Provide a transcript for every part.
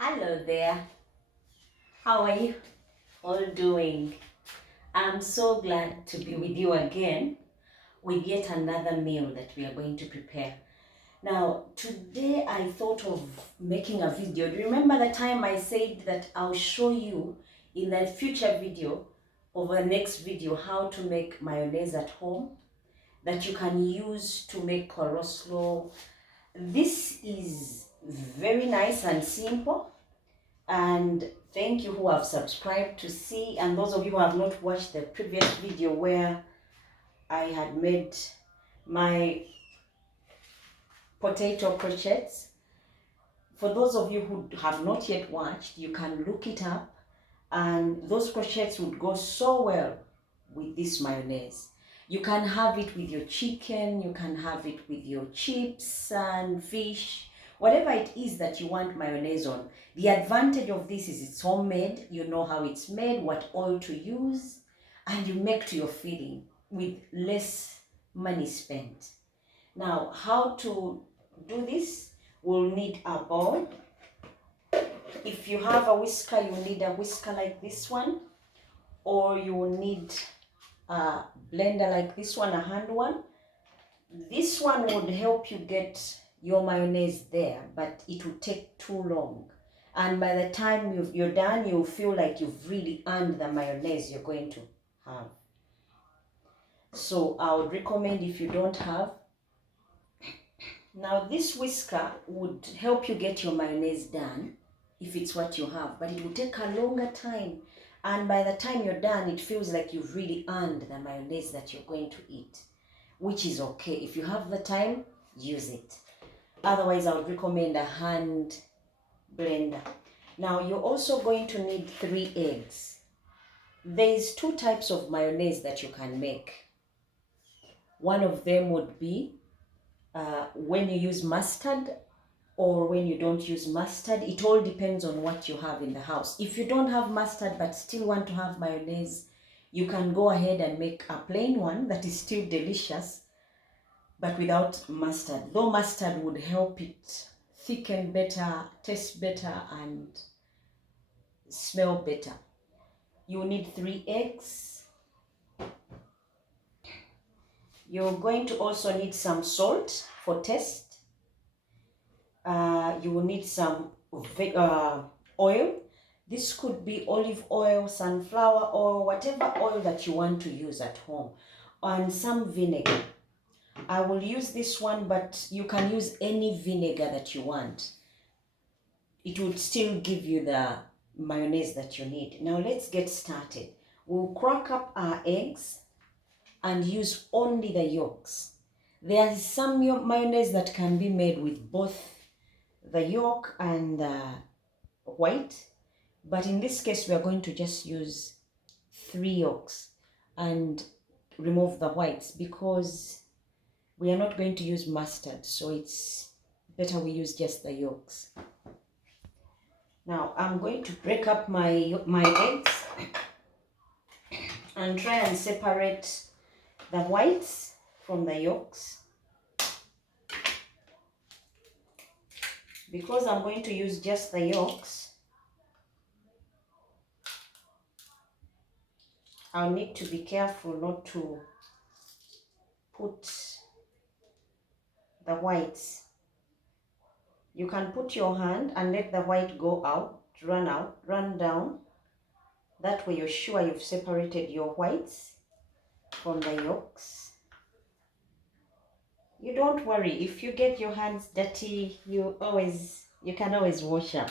Hello there. How are you all doing? I'm so glad to be with you again with yet another meal that we are going to prepare. Now, today I thought of making a video. Do you remember the time I said that I'll show you in the future video or the next video how to make mayonnaise at home that you can use to make coleslaw? This is very nice and simple. And thank you who have subscribed to see, and those of you who have not watched the previous video where I had made my potato crochets. For those of you who have not yet watched, you can look it up, and those crochets would go so well with this mayonnaise. You can have it with your chicken, you can have it with your chips and fish, whatever it is that you want mayonnaise on. The advantage of this is it's homemade. You know how it's made, what oil to use, and you make to your feeling with less money spent. Now, how to do this? We'll need a bowl. If you have a whisker, you need a whisker like this one, or you will need a blender like this one, a hand one. This one would help you get your mayonnaise there, but it will take too long. And by the time you're done, you'll feel like you've really earned the mayonnaise you're going to have. So I would recommend if you don't have. Now this whisker would help you get your mayonnaise done if it's what you have, but it will take a longer time. And by the time you're done, it feels like you've really earned the mayonnaise that you're going to eat, which is okay. If you have the time, use it. Otherwise, I would recommend a hand blender. Now, you're also going to need 3 eggs. There's 2 types of mayonnaise that you can make. One of them would be when you use mustard or when you don't use mustard. It all depends on what you have in the house. If you don't have mustard but still want to have mayonnaise, you can go ahead and make a plain one that is still delicious, but without mustard. Though mustard would help it thicken better, taste better, and smell better. You need 3 eggs. You're going to also need some salt for taste. You will need some oil. This could be olive oil, sunflower oil, whatever oil that you want to use at home, and some vinegar. I will use this one, but you can use any vinegar that you want. It would still give you the mayonnaise that you need. Now let's get started. We'll crack up our eggs and use only the yolks. There is some mayonnaise that can be made with both the yolk and the white, but in this case we are going to just use 3 yolks and remove the whites because we are not going to use mustard, so it's better we use just the yolks. Now I'm going to break up my eggs and try and separate the whites from the yolks. Because I'm going to use just the yolks, I'll need to be careful not to put the whites. You can put your hand and let the white go out, run down. That way you're sure you've separated your whites from the yolks. You don't worry, if you get your hands dirty, you can always wash up.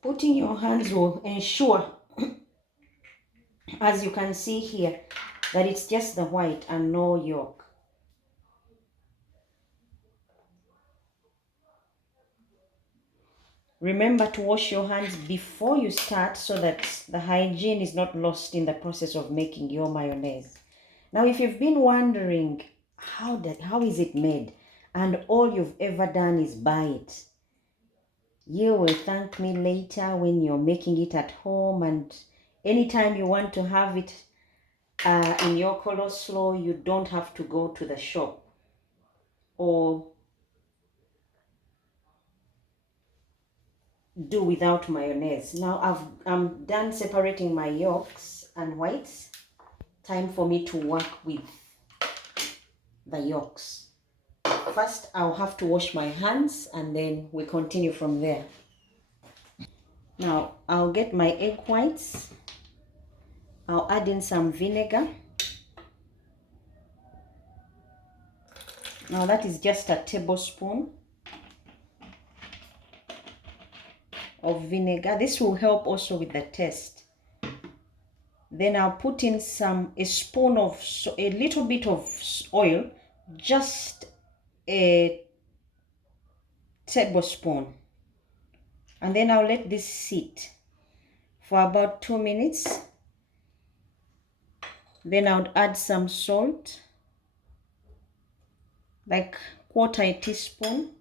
Putting your hands will ensure, as you can see here, that it's just the white and no yolk. Remember to wash your hands before you start so that the hygiene is not lost in the process of making your mayonnaise. Now, if you've been wondering how is it made and all you've ever done is buy it, you will thank me later when you're making it at home, and anytime you want to have it in your coleslaw, you don't have to go to the shop or do without mayonnaise. Now I'm done separating my yolks and whites. Time for me to work with the yolks. First, I'll have to wash my hands and then we continue from there. Now, I'll get my egg whites. I'll add in some vinegar. Now, that is just a tablespoon of vinegar. This will help also with the taste. Then I'll put in a little bit of oil, just a tablespoon. And then I'll let this sit for about 2 minutes. Then I would add some salt, like quarter a teaspoon.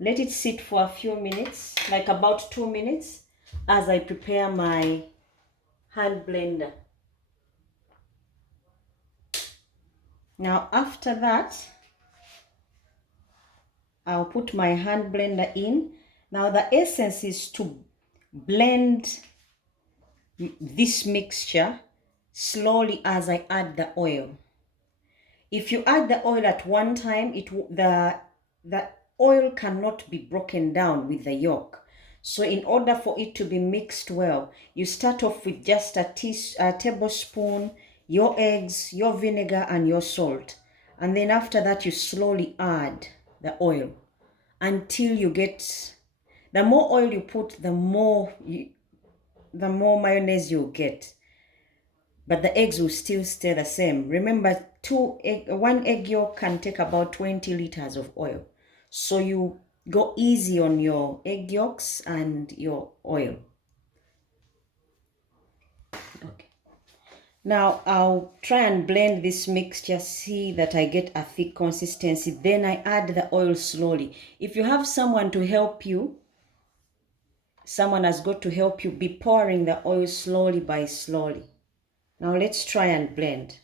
Let it sit for a few minutes, like about 2 minutes, as I prepare my hand blender. Now after that, I'll put my hand blender in. Now the essence is to blend this mixture slowly as I add the oil. If you add the oil at one time, the oil cannot be broken down with the yolk. So in order for it to be mixed well, you start off with just a tablespoon, your eggs, your vinegar, and your salt. And then after that, you slowly add the oil until you get, the more oil you put, the more mayonnaise you'll get. But the eggs will still stay the same. Remember, one egg yolk can take about 20 liters of oil. So you go easy on your egg yolks and your oil. Okay. Now I'll try and blend this mixture, see that I get a thick consistency. Then I add the oil slowly. If you have someone to help you, someone has got to help you, be pouring the oil slowly by slowly. Now let's try and blend.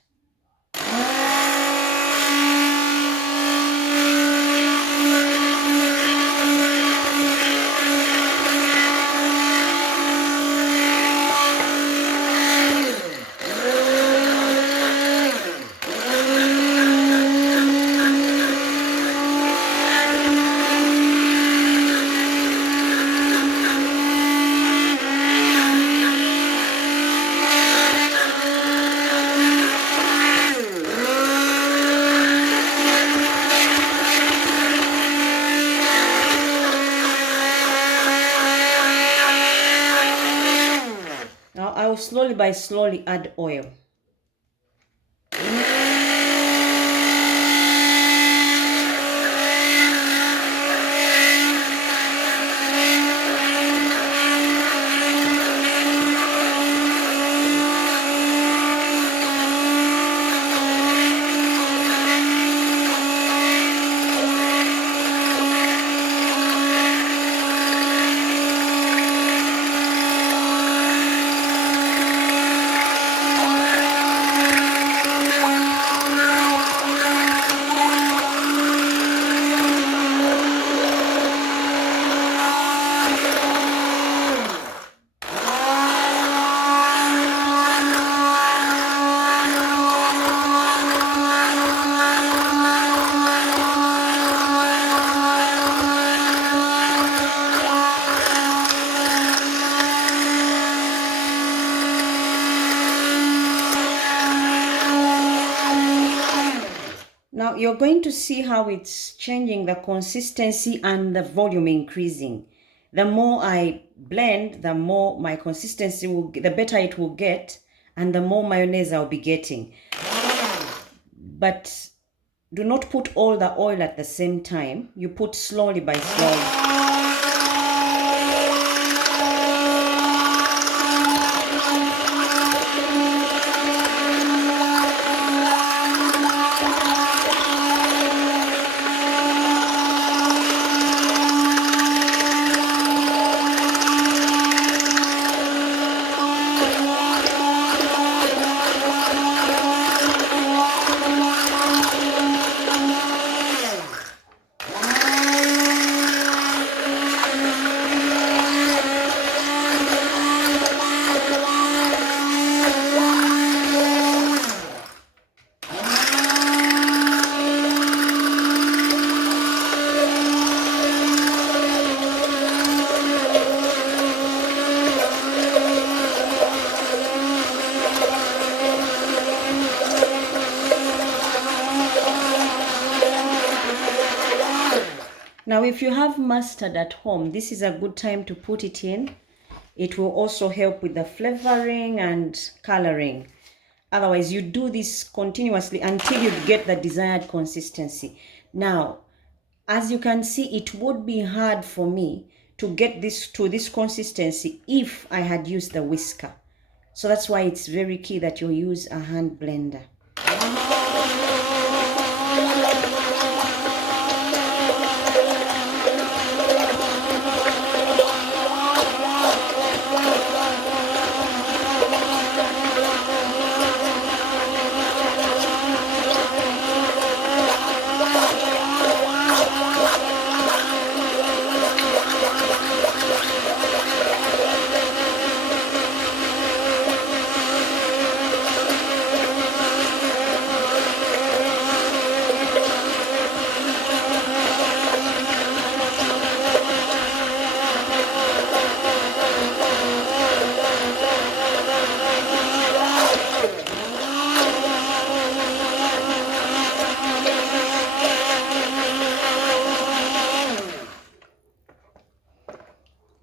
Now I will slowly add oil. Now you're going to see how it's changing the consistency and the volume increasing. The more I blend, the more my consistency the better it will get, and the more mayonnaise I'll be getting. But do not put all the oil at the same time. You put slowly by slowly. Now, if you have mustard at home, this is a good time to put it in. It will also help with the flavoring and coloring. Otherwise, you do this continuously until you get the desired consistency. Now, as you can see, it would be hard for me to get this to this consistency if I had used the whisker. So that's why it's very key that you use a hand blender.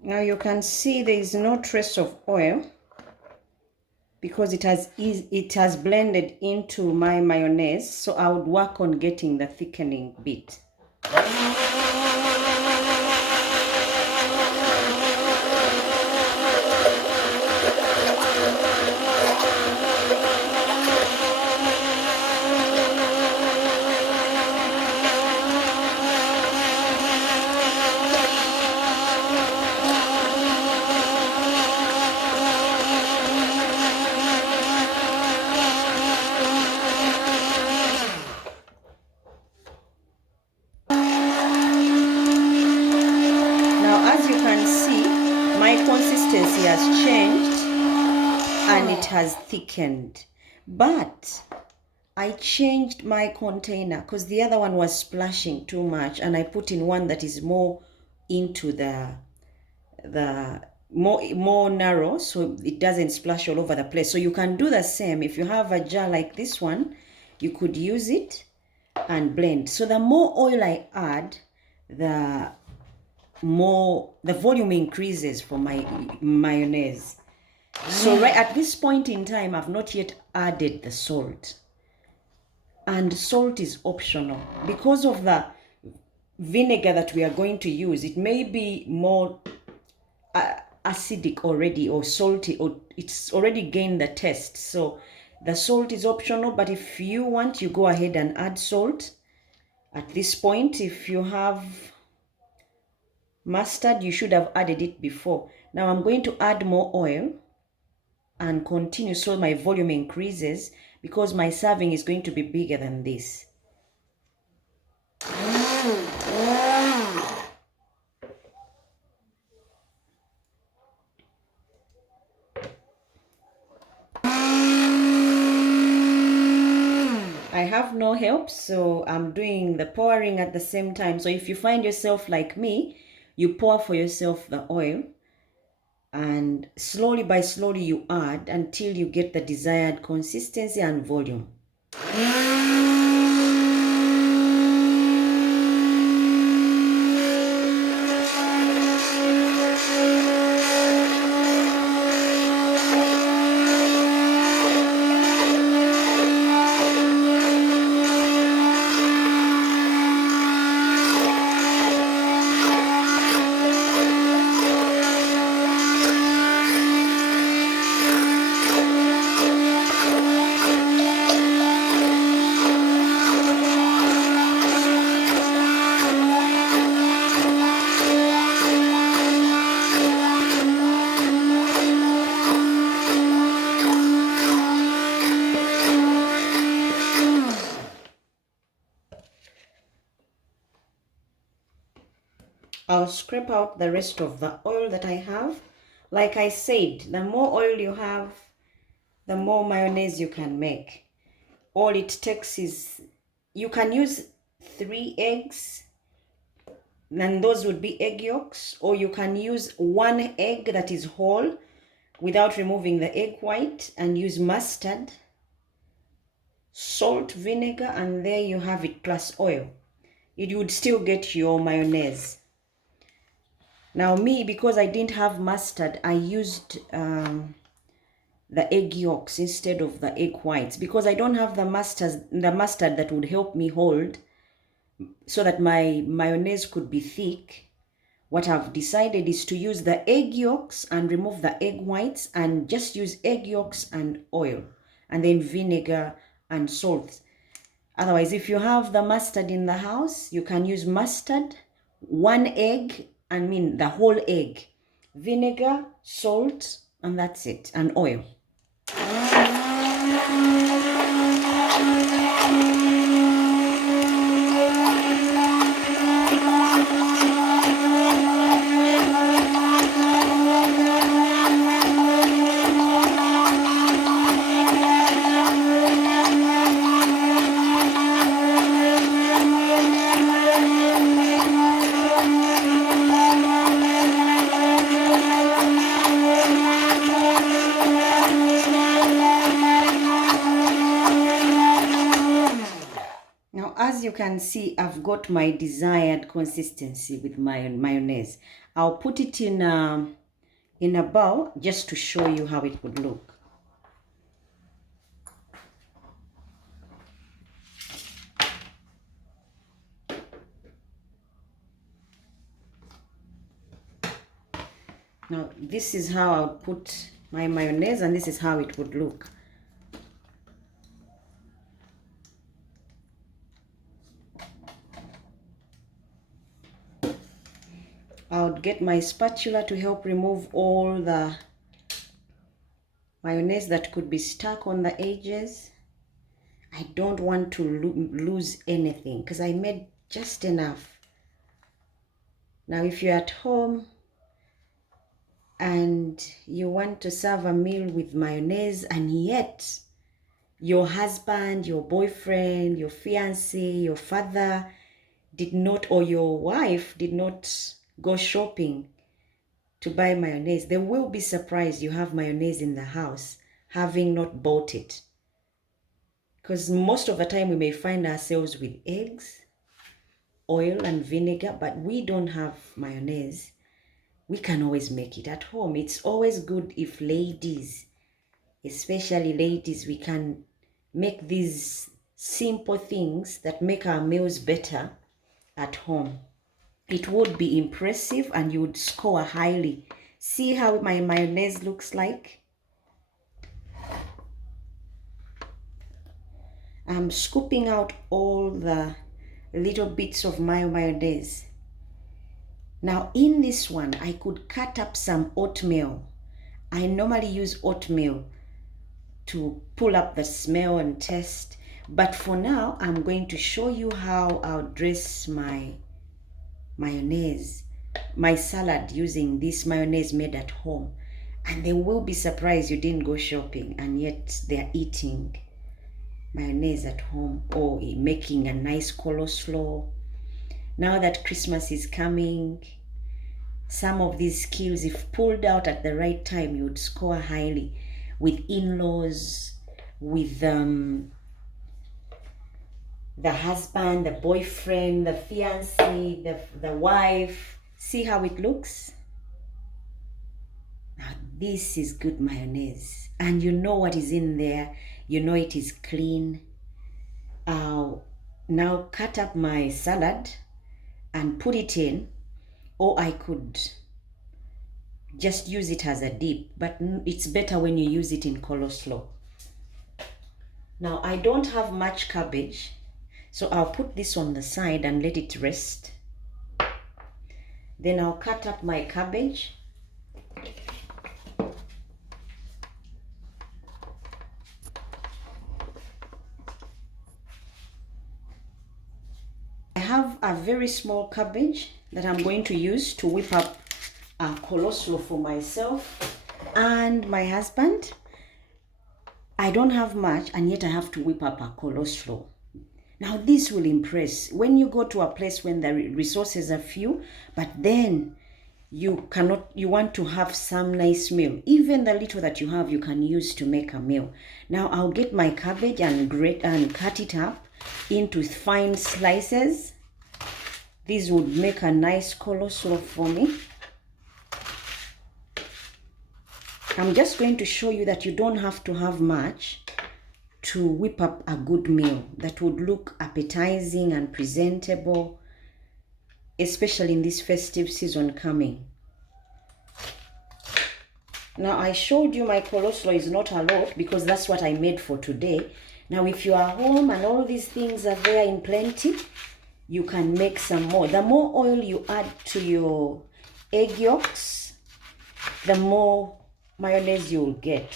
Now you can see there is no trace of oil because it has blended into my mayonnaise. So I would work on getting the thickening bit. Consistency has changed and it has thickened, but I changed my container because the other one was splashing too much, and I put in one that is more into the more narrow, so it doesn't splash all over the place. So you can do the same. If you have a jar like this one, you could use it and blend. So the more oil I add, the more the volume increases for my mayonnaise. So right at this point in time, I've not yet added the salt, and salt is optional because of the vinegar that we are going to use. It may be more acidic already or salty, or it's already gained the taste, so the salt is optional. But if you want, you go ahead and add salt at this point. If you have mustard, you should have added it before. Now I'm going to add more oil and continue so my volume increases, because my serving is going to be bigger than this. I have no help, so I'm doing the pouring at the same time. So if you find yourself like me, you pour for yourself the oil, and slowly by slowly you add until you get the desired consistency and volume. I'll scrape out the rest of the oil that I have. Like I said, the more oil you have, the more mayonnaise you can make. All it takes is, you can use 3 eggs, and those would be egg yolks, or you can use 1 egg that is whole without removing the egg white, and use mustard, salt, vinegar, and there you have it, plus oil. you would still get your mayonnaise. Now me, because I didn't have mustard, I used the egg yolks instead of the egg whites, because I don't have the mustard that would help me hold so that my mayonnaise could be thick. What I've decided is to use the egg yolks and remove the egg whites and just use egg yolks and oil and then vinegar and salt. Otherwise, if you have the mustard in the house, you can use mustard, one egg, the whole egg, vinegar, salt, and that's it, and oil. As you can see, I've got my desired consistency with my mayonnaise. I'll put it in a bowl just to show you how it would look. Now, this is how I'll put my mayonnaise, and this is how it would look. I would get my spatula to help remove all the mayonnaise that could be stuck on the edges. I don't want to lose anything because I made just enough. Now, if you're at home and you want to serve a meal with mayonnaise and yet your husband, your boyfriend, your fiancé, your father did not, or your wife did not go shopping to buy mayonnaise, they will be surprised you have mayonnaise in the house, having not bought it. Because most of the time we may find ourselves with eggs, oil and vinegar, but we don't have mayonnaise. We can always make it at home. It's always good if ladies, especially ladies, we can make these simple things that make our meals better at home. It would be impressive and you would score highly. See how my mayonnaise looks like? I'm scooping out all the little bits of my mayonnaise. Now in this one, I could cut up some oatmeal. I normally use oatmeal to pull up the smell and taste. But for now, I'm going to show you how I'll dress my mayonnaise, my salad, using this mayonnaise made at home. And they will be surprised you didn't go shopping and yet they're eating mayonnaise at home or making a nice coleslaw. Now that Christmas is coming, some of these skills, if pulled out at the right time, you would score highly with in-laws, with the husband, the boyfriend, the fiancé, the wife. See how it looks? Now this is good mayonnaise. And you know what is in there. You know it is clean. Now cut up my salad and put it in. Or I could just use it as a dip. But it's better when you use it in coleslaw. Now I don't have much cabbage. So I'll put this on the side and let it rest. Then I'll cut up my cabbage. I have a very small cabbage that I'm going to use to whip up a coleslaw for myself and my husband. I don't have much and yet I have to whip up a coleslaw. Now this will impress when you go to a place when the resources are few, but then you want to have some nice meal. Even the little that you have, you can use to make a meal. Now I'll get my cabbage and cut it up into fine slices. These would make a nice coleslaw for me. I'm just going to show you that you don't have to have much to whip up a good meal that would look appetizing and presentable, especially in this festive season coming. Now, I showed you my coleslaw is not a lot because that's what I made for today. Now, if you are home and all these things are there in plenty, you can make some more. The more oil you add to your egg yolks, the more mayonnaise you'll get.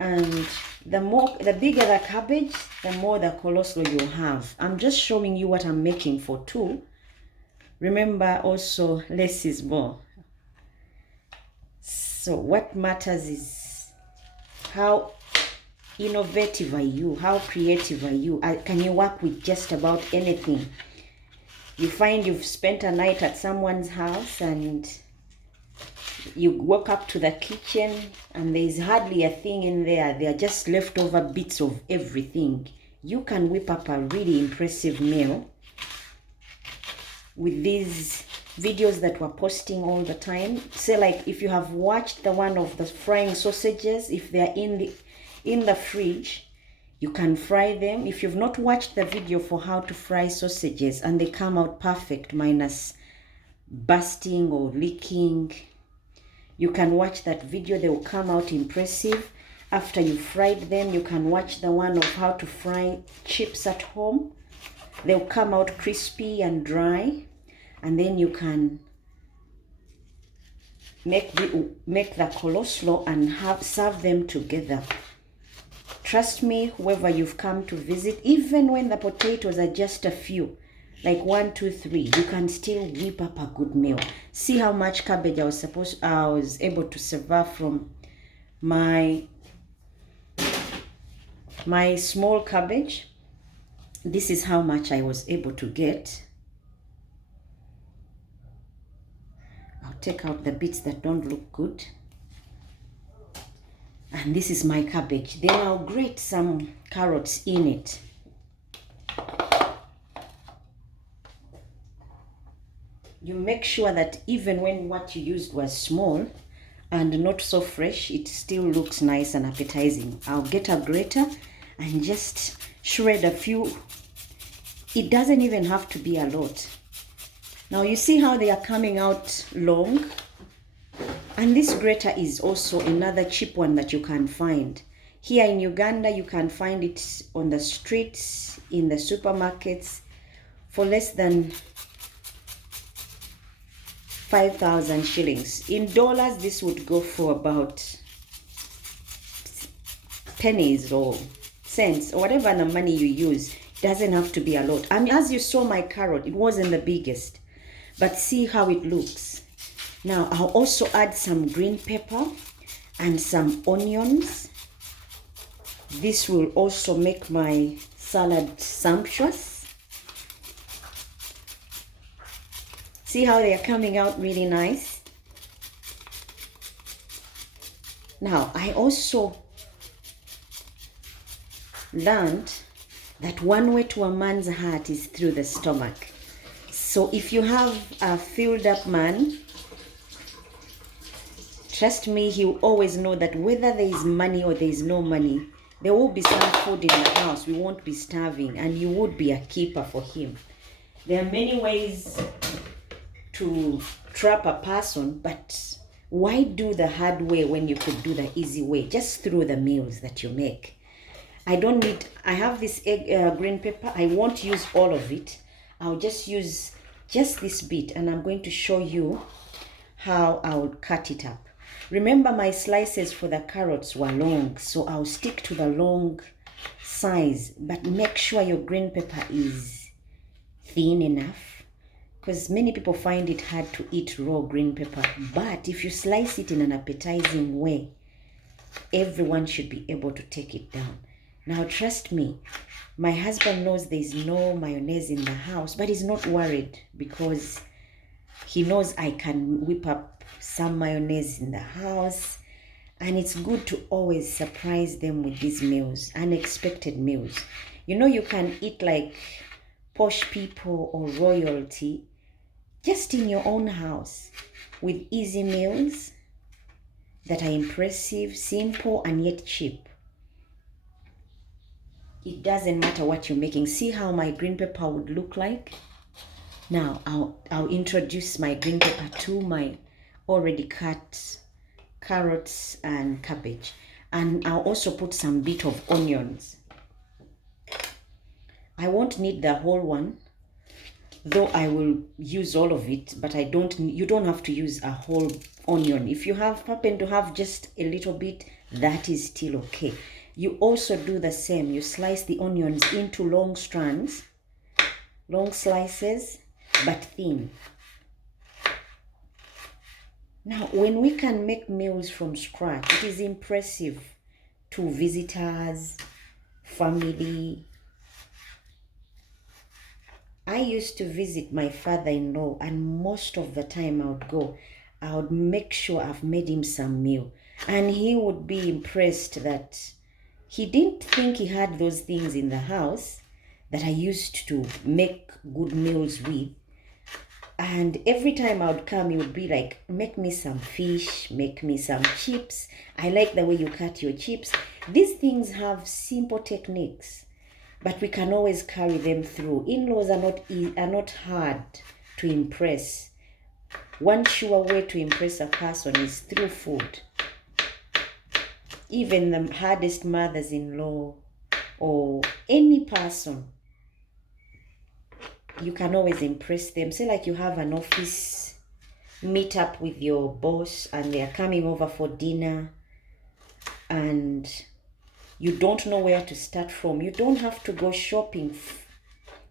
And the bigger the cabbage, the more the coleslaw you'll have. I'm just showing you what I'm making for two. Remember also, less is more. So what matters is how innovative are you? How creative are you? Can you work with just about anything? You find you've spent a night at someone's house and you walk up to the kitchen and there's hardly a thing in there. They are just leftover bits of everything. You can whip up a really impressive meal with these videos that we're posting all the time. Say, like, if you have watched the one of the frying sausages, if they're in the fridge, you can fry them. If you've not watched the video for how to fry sausages and they come out perfect minus busting or leaking, you can watch that video. They will come out impressive. After you fried them, you can watch the one of how to fry chips at home. They'll come out crispy and dry, and then you can make the coleslaw and serve them together. Trust me, whoever you've come to visit, even when the potatoes are just a few, like 1, 2, 3, you can still whip up a good meal. See how much cabbage I was able to serve from my small cabbage. This is how much I was able to get. I'll take out the bits that don't look good. And this is my cabbage. Then I'll grate some carrots in it. You make sure that even when what you used was small and not so fresh, it still looks nice and appetizing. I'll get a grater and just shred a few. It doesn't even have to be a lot. Now you see how they are coming out long? And this grater is also another cheap one that you can find. Here in Uganda, you can find it on the streets, in the supermarkets, for less than 5,000 shillings. In dollars, this would go for about pennies or cents, or whatever the money you use. It doesn't have to be a lot. I mean, as you saw my carrot, it wasn't the biggest, but see how it looks. Now, I'll also add some green pepper and some onions. This will also make my salad sumptuous. See how they are coming out really nice? Now, I also learned that one way to a man's heart is through the stomach. So if you have a filled up man, trust me, he will always know that whether there is money or there is no money, there will be some food in the house. We won't be starving, and you would be a keeper for him. There are many ways to trap a person, but why do the hard way when you could do the easy way just through the meals that you make? I have this green pepper. I won't use all of it. I'll just use just this bit, and I'm going to show you how I'll cut it up. Remember, my slices for the carrots were long, so I'll stick to the long size, but make sure your green pepper is thin enough, because many people find it hard to eat raw green pepper. But if you slice it in an appetizing way, everyone should be able to take it down. Now, trust me, my husband knows there's no mayonnaise in the house, but he's not worried because he knows I can whip up some mayonnaise in the house. And it's good to always surprise them with these meals, unexpected meals. You know, you can eat like posh people or royalty, just in your own house with easy meals that are impressive, simple, and yet cheap. It doesn't matter what you're making. See how my green pepper would look like? Now, I'll introduce my green pepper to my already cut carrots and cabbage. And I'll also put some bit of onions. I won't need the whole one, though I will use all of it, but you don't have to use a whole onion. If you happen to have just a little bit, that is still okay. You also do the same. You slice the onions into long strands, long slices, but thin. Now, when we can make meals from scratch, it is impressive to visitors, family. I used to visit my father-in-law, and most of the time I would make sure I've made him some meal. And he would be impressed that he didn't think he had those things in the house that I used to make good meals with. And every time I would come, he would be like, make me some fish, make me some chips. I like the way you cut your chips. These things have simple techniques, but we can always carry them through. In-laws are not hard to impress. One sure way to impress a person is through food. Even the hardest mothers-in-law or any person, you can always impress them. Say like you have an office meet up with your boss and they are coming over for dinner and you don't know where to start from. You don't have to go shopping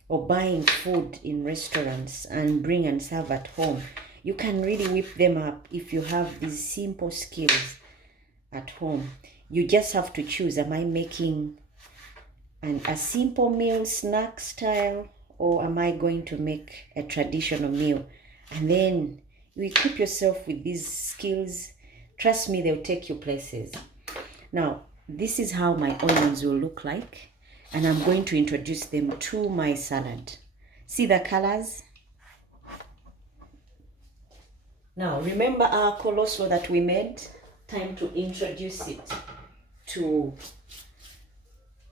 or buying food in restaurants and bring and serve at home. You can really whip them up if you have these simple skills at home. You just have to choose, am I making a simple meal, snack style, or am I going to make a traditional meal? And then you equip yourself with these skills. Trust me, they'll take you places. Now, this is how my onions will look like. And I'm going to introduce them to my salad. See the colors? Now, remember our coleslaw that we made? Time to introduce it to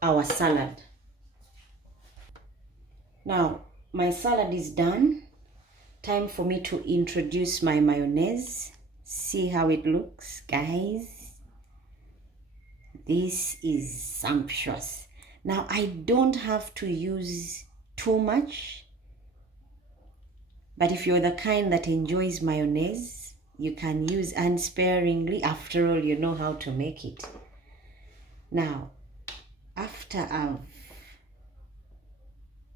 our salad. Now, my salad is done. Time for me to introduce my mayonnaise. See how it looks, guys. This is sumptuous. Now, I don't have to use too much, but if you're the kind that enjoys mayonnaise, you can use unsparingly. After all, you know how to make it. Now, after I've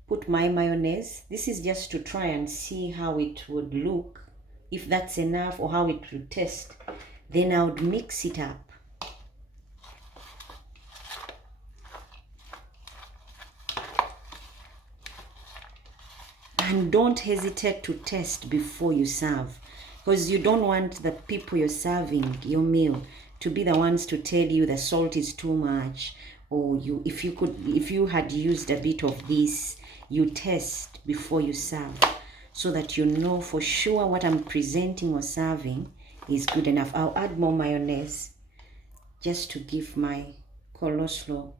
put my mayonnaise, this is just to try and see how it would look, if that's enough or how it would taste. Then I would mix it up. And don't hesitate to taste before you serve, because you don't want the people you're serving your meal to be the ones to tell you the salt is too much, or if you had used a bit of this. You test before you serve so that you know for sure what I'm presenting or serving is good enough. I'll add more mayonnaise just to give my coleslaw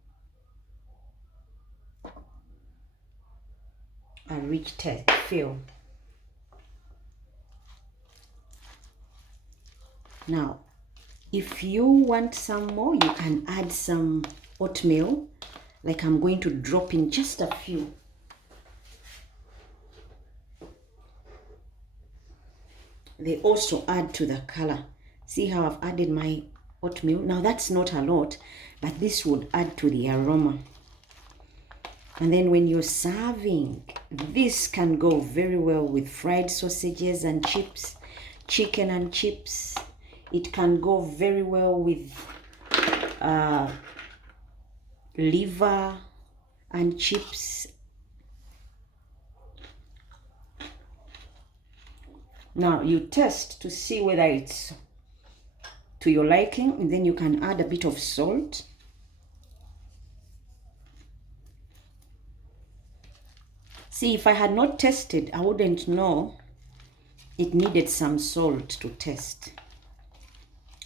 a rich taste feel. Now, if you want some more, you can add some oatmeal, like I'm going to drop in just a few. They also add to the color. See how I've added my oatmeal? Now that's not a lot, but this would add to the aroma. And then when you're serving, this can go very well with fried sausages and chips, chicken and chips. It can go very well with liver and chips. Now you test to see whether it's to your liking, and then you can add a bit of salt. See, if I had not tested, I wouldn't know it needed some salt to taste.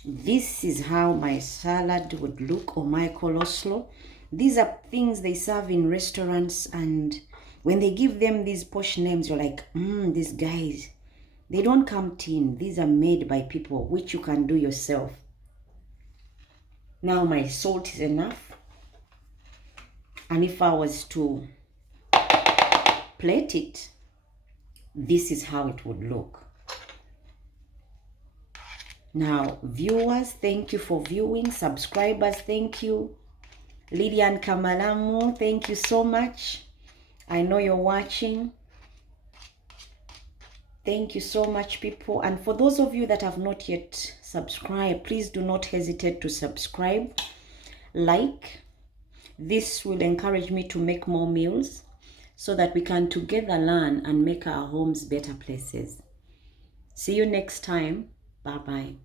This is how my salad would look, or my coleslaw. These are things they serve in restaurants, and when they give them these posh names, you're like, these guys, they don't come tin. These are made by people, which you can do yourself. Now my salt is enough. And if I was to plate it, this is how it would look. Now, viewers, thank you for viewing. Subscribers, thank you. Lydian Kamalamu, thank you so much. I know you're watching. Thank you so much, people. And for those of you that have not yet subscribed, please do not hesitate to subscribe, like. This will encourage me to make more meals so that we can together learn and make our homes better places. See you next time. Bye-bye.